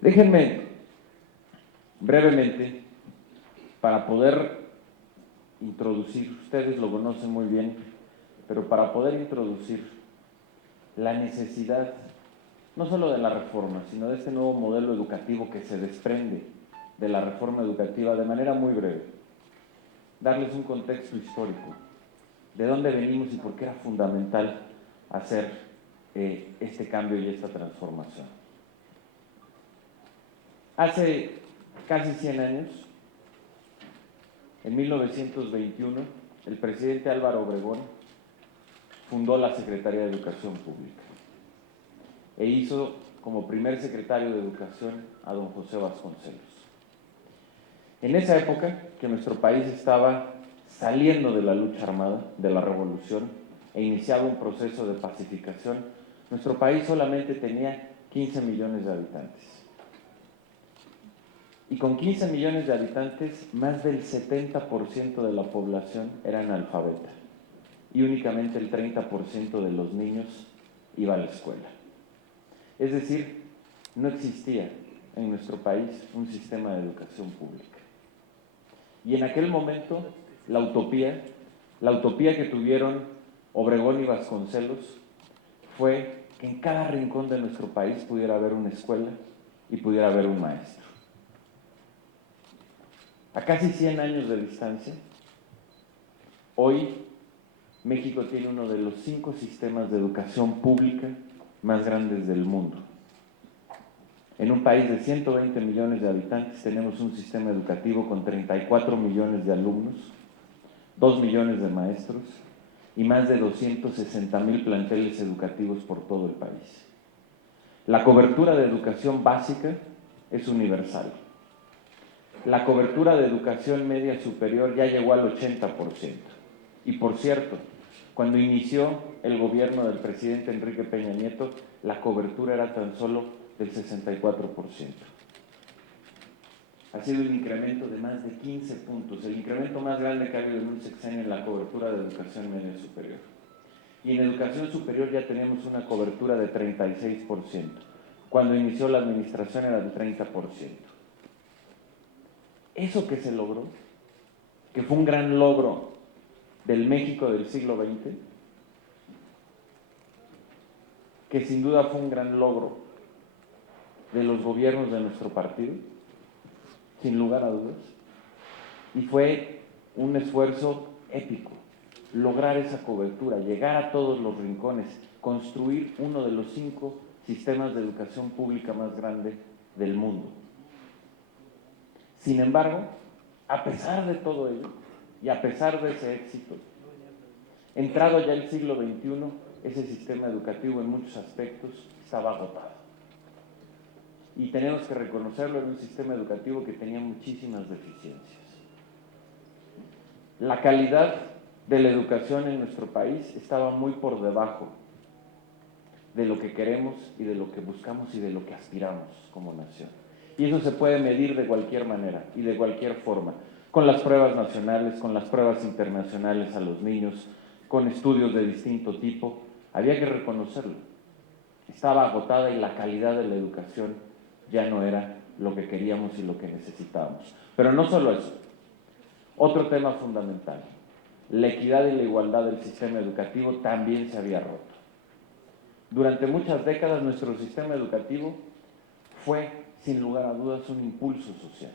Déjenme brevemente, para poder introducir, ustedes lo conocen muy bien, pero para poder introducir la necesidad, no solo de la reforma, sino de este nuevo modelo educativo que se desprende de la reforma educativa de manera muy breve, darles un contexto histórico, de dónde venimos y por qué era fundamental hacer este cambio y esta transformación. Hace casi 100 años, en 1921, el presidente Álvaro Obregón fundó la Secretaría de Educación Pública e hizo como primer secretario de Educación a don José Vasconcelos. En esa época, que nuestro país estaba saliendo de la lucha armada, de la revolución, e iniciaba un proceso de pacificación, nuestro país solamente tenía 15 millones de habitantes. Y con 15 millones de habitantes, más del 70% de la población era analfabeta. Y únicamente el 30% de los niños iba a la escuela. Es decir, no existía en nuestro país un sistema de educación pública. Y en aquel momento, la utopía que tuvieron Obregón y Vasconcelos fue que en cada rincón de nuestro país pudiera haber una escuela y pudiera haber un maestro. A casi 100 años de distancia, hoy México tiene uno de los 5 sistemas de educación pública más grandes del mundo. En un país de 120 millones de habitantes tenemos un sistema educativo con 34 millones de alumnos, 2 millones de maestros y más de 260,000 planteles educativos por todo el país. La cobertura de educación básica es universal. La cobertura de educación media superior ya llegó al 80%. Y por cierto, cuando inició el gobierno del presidente Enrique Peña Nieto, la cobertura era tan solo del 64%. Ha sido un incremento de más de 15 puntos, el incremento más grande que ha habido en un sexenio en la cobertura de educación media superior. Y en educación superior ya tenemos una cobertura de 36%. Cuando inició la administración era de 30%. Eso que se logró, que fue un gran logro del México del siglo XX, que sin duda fue un gran logro de los gobiernos de nuestro partido, sin lugar a dudas, y fue un esfuerzo épico lograr esa cobertura, llegar a todos los rincones, construir uno de los 5 sistemas de educación pública más grande del mundo. Sin embargo, a pesar de todo ello, y a pesar de ese éxito, entrado ya el siglo XXI, ese sistema educativo en muchos aspectos estaba agotado. Y tenemos que reconocerlo, en un sistema educativo que tenía muchísimas deficiencias. La calidad de la educación en nuestro país estaba muy por debajo de lo que queremos y de lo que buscamos y de lo que aspiramos como nación. Y eso se puede medir de cualquier manera y de cualquier forma, con las pruebas nacionales, con las pruebas internacionales a los niños, con estudios de distinto tipo. Había que reconocerlo. Estaba agotada y la calidad de la educación ya no era lo que queríamos y lo que necesitábamos. Pero no solo eso. Otro tema fundamental, la equidad y la igualdad del sistema educativo también se había roto. Durante muchas décadas nuestro sistema educativo fue, sin lugar a dudas, un impulso social,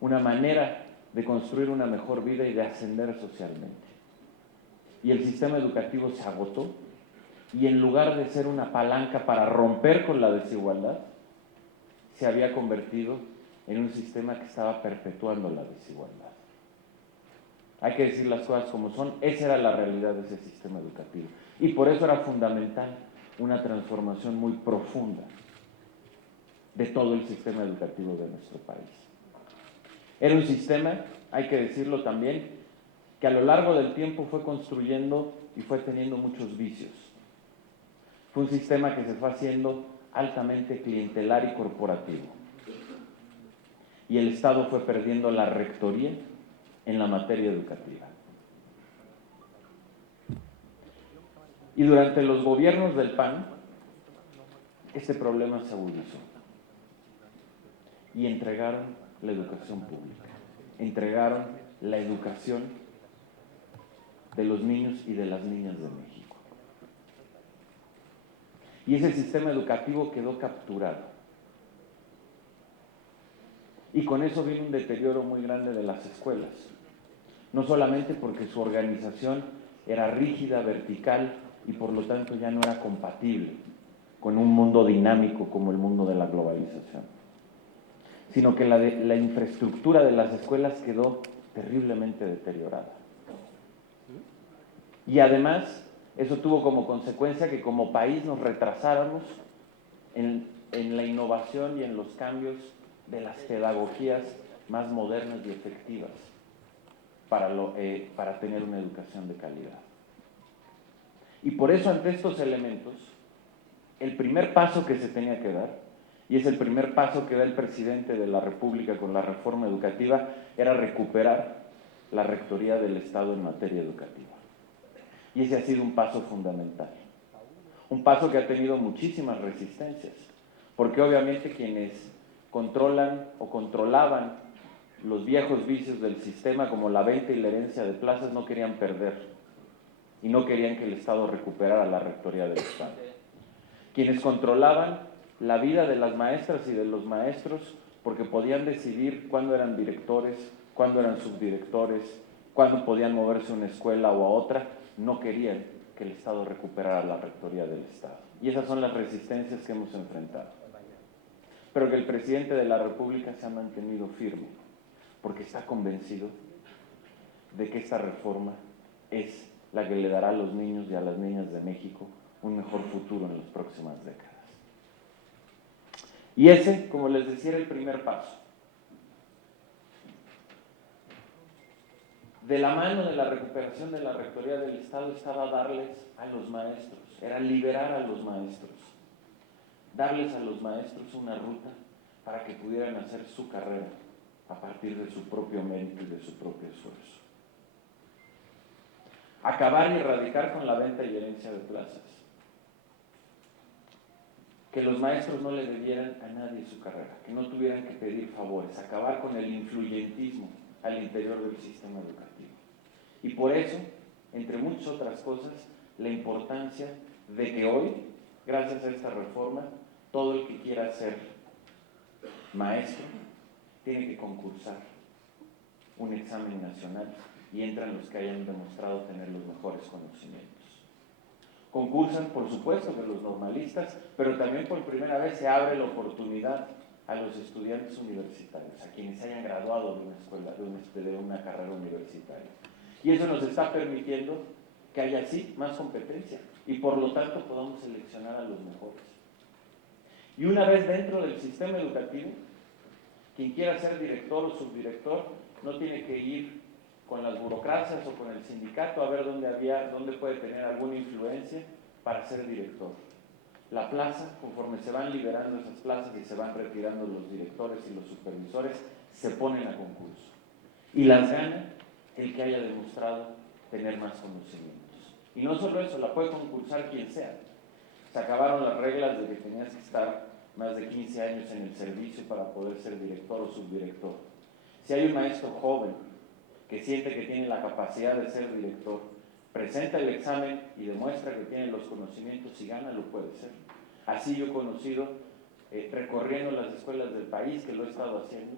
una manera de construir una mejor vida y de ascender socialmente. Y el sistema educativo se agotó y en lugar de ser una palanca para romper con la desigualdad, se había convertido en un sistema que estaba perpetuando la desigualdad. Hay que decir las cosas como son, esa era la realidad de ese sistema educativo. Y por eso era fundamental una transformación muy profunda de todo el sistema educativo de nuestro país. Era un sistema, hay que decirlo también, que a lo largo del tiempo fue construyendo y fue teniendo muchos vicios. Fue un sistema que se fue haciendo altamente clientelar y corporativo. Y el Estado fue perdiendo la rectoría en la materia educativa. Y durante los gobiernos del PAN, este problema se agudizó. y entregaron la educación pública, entregaron la educación de los niños y de las niñas de México. Y ese sistema educativo quedó capturado. Y con eso viene un deterioro muy grande de las escuelas. No solamente porque su organización era rígida, vertical, y por lo tanto ya no era compatible con un mundo dinámico como el mundo de la globalización, sino que la infraestructura de las escuelas quedó terriblemente deteriorada. Y además, eso tuvo como consecuencia que como país nos retrasáramos en la innovación y en los cambios de las pedagogías más modernas y efectivas para tener una educación de calidad. Y por eso, ante estos elementos, el primer paso que se tenía que dar, y es el primer paso que da el presidente de la República con la reforma educativa, era recuperar la rectoría del Estado en materia educativa. Y ese ha sido un paso fundamental. Un paso que ha tenido muchísimas resistencias, porque obviamente quienes controlan o controlaban los viejos vicios del sistema, como la venta y la herencia de plazas, no querían perder y no querían que el Estado recuperara la rectoría del Estado. Quienes controlaban la vida de las maestras y de los maestros, porque podían decidir cuándo eran directores, cuándo eran subdirectores, cuándo podían moverse a una escuela o a otra, no querían que el Estado recuperara la rectoría del Estado. Y esas son las resistencias que hemos enfrentado. Pero que el presidente de la República se ha mantenido firme, porque está convencido de que esta reforma es la que le dará a los niños y a las niñas de México un mejor futuro en las próximas décadas. Y ese, como les decía, era el primer paso. De la mano de la recuperación de la rectoría del Estado estaba darles a los maestros, era liberar a los maestros, darles a los maestros una ruta para que pudieran hacer su carrera a partir de su propio mérito y de su propio esfuerzo. Acabar y erradicar con la venta y herencia de plazas. Que los maestros no le debieran a nadie su carrera, que no tuvieran que pedir favores, acabar con el influyentismo al interior del sistema educativo. Y por eso, entre muchas otras cosas, la importancia de que hoy, gracias a esta reforma, todo el que quiera ser maestro tiene que concursar un examen nacional y entran los que hayan demostrado tener los mejores conocimientos. Concursan, por supuesto, que los normalistas, pero también por primera vez se abre la oportunidad a los estudiantes universitarios, a quienes hayan graduado de una escuela, de una carrera universitaria. Y eso nos está permitiendo que haya así más competencia y por lo tanto podamos seleccionar a los mejores. Y una vez dentro del sistema educativo, quien quiera ser director o subdirector no tiene que ir con las burocracias o con el sindicato a ver dónde puede tener alguna influencia para ser director. La plaza, conforme se van liberando esas plazas y se van retirando los directores y los supervisores, se ponen a concurso. Y las gana el que haya demostrado tener más conocimientos. Y no solo eso, la puede concursar quien sea. Se acabaron las reglas de que tenías que estar más de 15 años en el servicio para poder ser director o subdirector. Si hay un maestro joven que siente que tiene la capacidad de ser director, presenta el examen y demuestra que tiene los conocimientos y gana, lo puede ser. Así yo he conocido, recorriendo las escuelas del país, que lo he estado haciendo,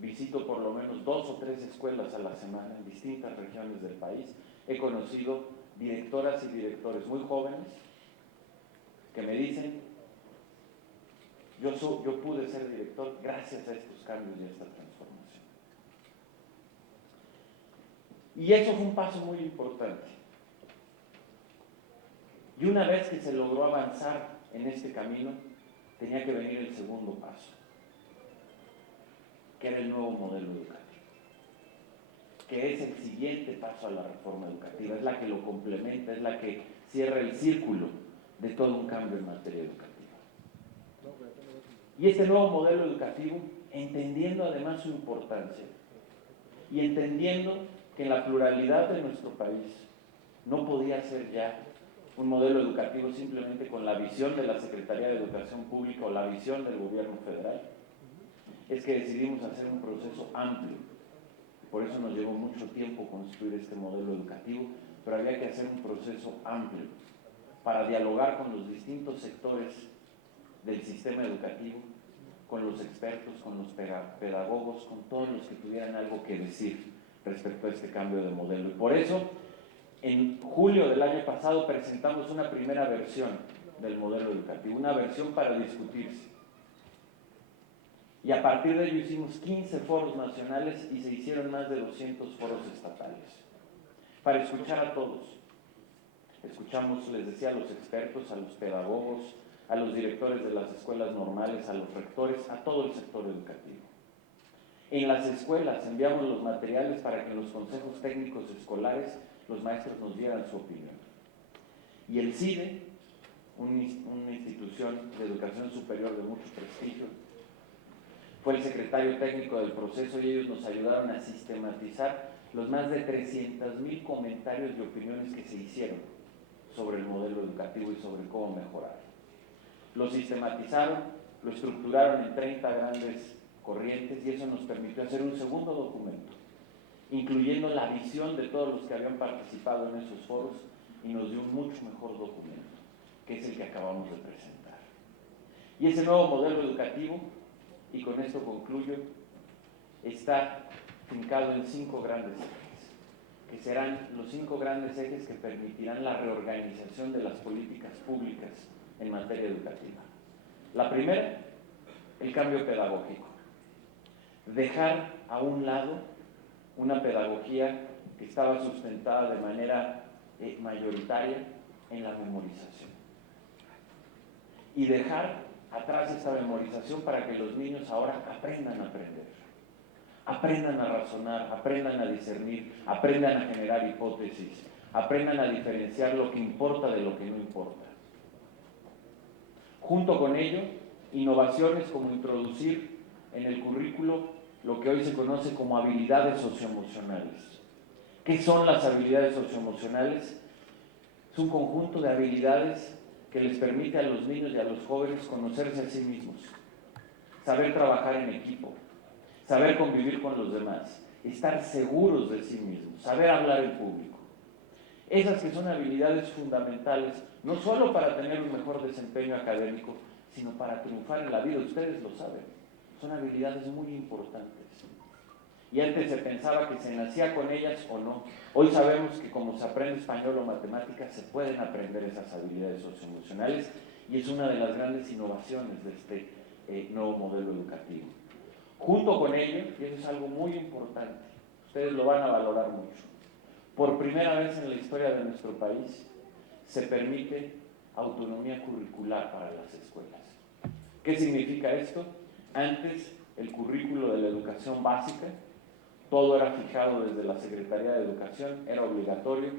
visito por lo menos 2 o 3 escuelas a la semana en distintas regiones del país, he conocido directoras y directores muy jóvenes que me dicen, yo pude ser director gracias a estos cambios y a esta transformación. Y eso fue un paso muy importante. Y una vez que se logró avanzar en este camino, tenía que venir el segundo paso, que era el nuevo modelo educativo, que es el siguiente paso a la reforma educativa, es la que lo complementa, es la que cierra el círculo de todo un cambio en materia educativa. Y este nuevo modelo educativo, entendiendo además su importancia y entendiendo que en la pluralidad de nuestro país no podía ser ya un modelo educativo simplemente con la visión de la Secretaría de Educación Pública o la visión del gobierno federal, es que decidimos hacer un proceso amplio. Por eso nos llevó mucho tiempo construir este modelo educativo, pero había que hacer un proceso amplio para dialogar con los distintos sectores del sistema educativo, con los expertos, con los pedagogos, con todos los que tuvieran algo que decir respecto a este cambio de modelo. Y por eso, en julio del año pasado presentamos una primera versión del modelo educativo, una versión para discutirse. Y a partir de ello hicimos 15 foros nacionales y se hicieron más de 200 foros estatales, para escuchar a todos. Escuchamos, les decía, a los expertos, a los pedagogos, a los directores de las escuelas normales, a los rectores, a todo el sector educativo. En las escuelas enviamos los materiales para que en los consejos técnicos escolares los maestros nos dieran su opinión. Y el CIDE, una institución de educación superior de mucho prestigio, fue el secretario técnico del proceso y ellos nos ayudaron a sistematizar los más de 300,000 comentarios y opiniones que se hicieron sobre el modelo educativo y sobre cómo mejorar. Lo sistematizaron, lo estructuraron en 30 grandes corrientes y eso nos permitió hacer un segundo documento, incluyendo la visión de todos los que habían participado en esos foros y nos dio un mucho mejor documento, que es el que acabamos de presentar. Y ese nuevo modelo educativo, y con esto concluyo, está fincado en 5 grandes ejes, que serán los 5 grandes ejes que permitirán la reorganización de las políticas públicas en materia educativa. La primera, el cambio pedagógico. Dejar a un lado una pedagogía que estaba sustentada de manera mayoritaria en la memorización. Y dejar atrás esta memorización para que los niños ahora aprendan a aprender. Aprendan a razonar, aprendan a discernir, aprendan a generar hipótesis, aprendan a diferenciar lo que importa de lo que no importa. Junto con ello, innovaciones como introducir en el currículo lo que hoy se conoce como habilidades socioemocionales. ¿Qué son las habilidades socioemocionales? Es un conjunto de habilidades que les permite a los niños y a los jóvenes conocerse a sí mismos, saber trabajar en equipo, saber convivir con los demás, estar seguros de sí mismos, saber hablar en público. Esas que son habilidades fundamentales, no solo para tener un mejor desempeño académico, sino para triunfar en la vida. Ustedes lo saben, son habilidades muy importantes. Y antes se pensaba que se nacía con ellas o no. Hoy sabemos que como se aprende español o matemáticas, se pueden aprender esas habilidades socioemocionales y es una de las grandes innovaciones de este nuevo modelo educativo. Junto con ello, y eso es algo muy importante, ustedes lo van a valorar mucho, por primera vez en la historia de nuestro país se permite autonomía curricular para las escuelas. ¿Qué significa esto? Antes, el currículo de la educación básica, todo era fijado desde la Secretaría de Educación, era obligatorio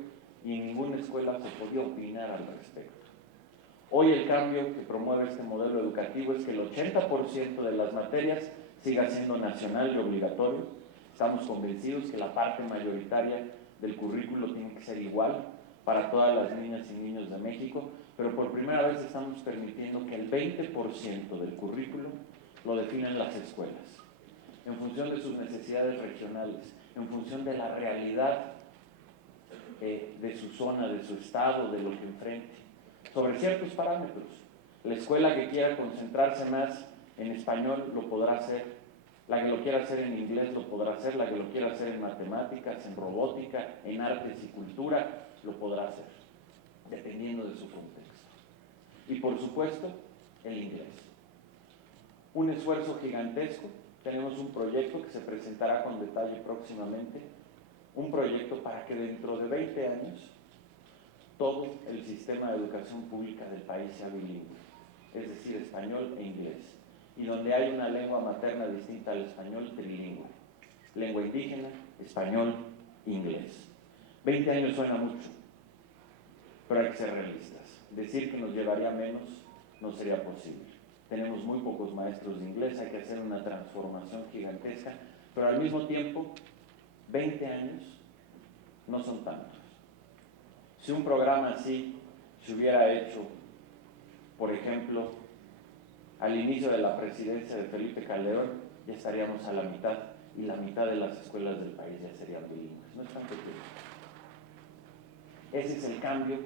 y en ninguna escuela se podía opinar al respecto. Hoy el cambio que promueve este modelo educativo es que el 80% de las materias siga siendo nacional y obligatorio. Estamos convencidos que la parte mayoritaria del currículo tiene que ser igual para todas las niñas y niños de México, pero por primera vez estamos permitiendo que el 20% del currículo lo definan las escuelas, en función de sus necesidades regionales, en función de la realidad de su zona, de su estado, de lo que enfrente, sobre ciertos parámetros. La escuela que quiera concentrarse más en español lo podrá hacer, la que lo quiera hacer en inglés lo podrá hacer, la que lo quiera hacer en matemáticas, en robótica, en artes y cultura, lo podrá hacer, dependiendo de su contexto. Y por supuesto, el inglés. Un esfuerzo gigantesco. Tenemos un proyecto que se presentará con detalle próximamente, un proyecto para que dentro de 20 años todo el sistema de educación pública del país sea bilingüe, es decir, español e inglés, y donde hay una lengua materna distinta al español, trilingüe, lengua indígena, español, inglés. 20 años suena mucho, pero hay que ser realistas. Decir que nos llevaría menos no sería posible. Tenemos muy pocos maestros de inglés, hay que hacer una transformación gigantesca, pero al mismo tiempo, 20 años no son tantos. Si un programa así se hubiera hecho, por ejemplo, al inicio de la presidencia de Felipe Calderón ya estaríamos a la mitad, y la mitad de las escuelas del país ya serían bilingües. No es tan pequeño. Ese es el cambio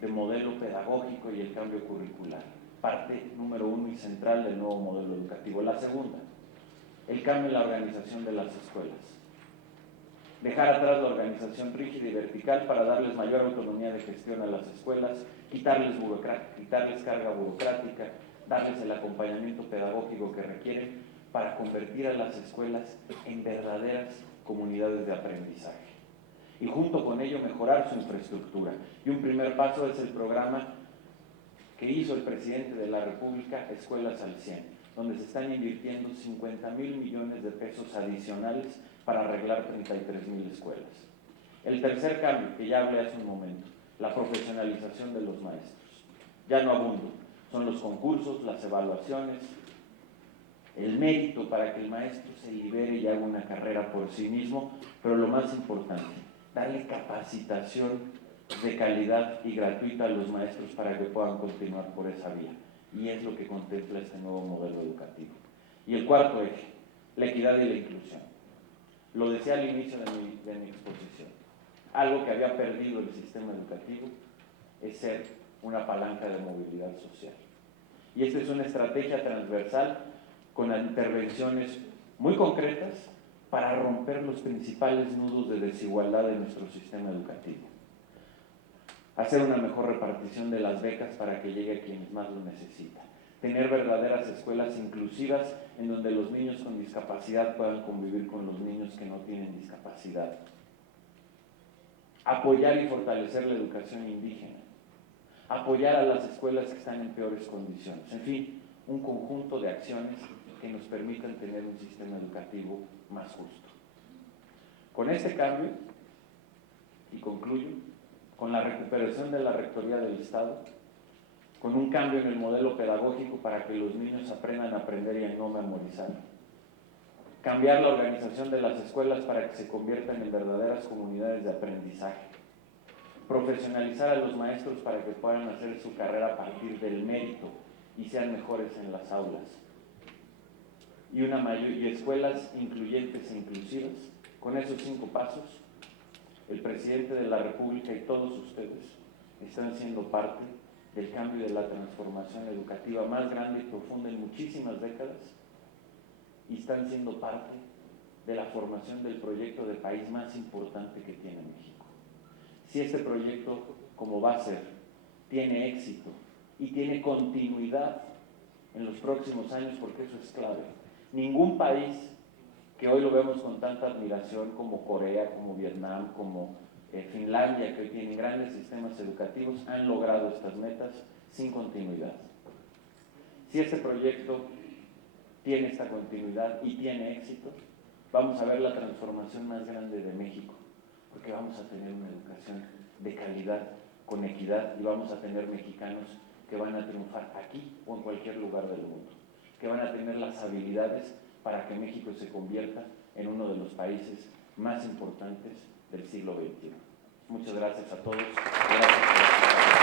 de modelo pedagógico y el cambio curricular, parte número 1 y central del nuevo modelo educativo. La segunda, el cambio en la organización de las escuelas. Dejar atrás la organización rígida y vertical para darles mayor autonomía de gestión a las escuelas, quitarles carga burocrática, darles el acompañamiento pedagógico que requieren para convertir a las escuelas en verdaderas comunidades de aprendizaje. Y junto con ello mejorar su infraestructura. Y un primer paso es el programa que hizo el presidente de la República, Escuelas al 100, donde se están invirtiendo 50,000 millones de pesos adicionales para arreglar 33,000 escuelas. El tercer cambio, que ya hablé hace un momento, la profesionalización de los maestros. Ya no abundo, son los concursos, las evaluaciones, el mérito para que el maestro se libere y haga una carrera por sí mismo, pero lo más importante, darle capacitación de calidad y gratuita a los maestros para que puedan continuar por esa vía. Y es lo que contempla este nuevo modelo educativo. Y el cuarto eje, la equidad y la inclusión. Lo decía al inicio de mi exposición. Algo que había perdido el sistema educativo es ser una palanca de movilidad social. Y esta es una estrategia transversal con intervenciones muy concretas para romper los principales nudos de desigualdad de nuestro sistema educativo. Hacer una mejor repartición de las becas para que llegue a quienes más lo necesitan. Tener verdaderas escuelas inclusivas en donde los niños con discapacidad puedan convivir con los niños que no tienen discapacidad. Apoyar y fortalecer la educación indígena. Apoyar a las escuelas que están en peores condiciones. En fin, un conjunto de acciones que nos permitan tener un sistema educativo más justo. Con este cambio, y concluyo, con la recuperación de la Rectoría del Estado, con un cambio en el modelo pedagógico para que los niños aprendan a aprender y a no memorizar, cambiar la organización de las escuelas para que se conviertan en verdaderas comunidades de aprendizaje, profesionalizar a los maestros para que puedan hacer su carrera a partir del mérito y sean mejores en las aulas, y escuelas incluyentes e inclusivas. Con esos 5 pasos, el presidente de la República y todos ustedes están siendo parte del cambio y de la transformación educativa más grande y profunda en muchísimas décadas, y están siendo parte de la formación del proyecto de país más importante que tiene México. Si este proyecto, como va a ser, tiene éxito y tiene continuidad en los próximos años, porque eso es clave. Ningún país que hoy lo vemos con tanta admiración como Corea, como Vietnam, como Finlandia, que hoy tienen grandes sistemas educativos, han logrado estas metas sin continuidad. Si este proyecto tiene esta continuidad y tiene éxito, vamos a ver la transformación más grande de México, porque vamos a tener una educación de calidad, con equidad, y vamos a tener mexicanos que van a triunfar aquí o en cualquier lugar del mundo, que van a tener las habilidades para que México se convierta en uno de los países más importantes del siglo XXI. Muchas gracias a todos. Gracias por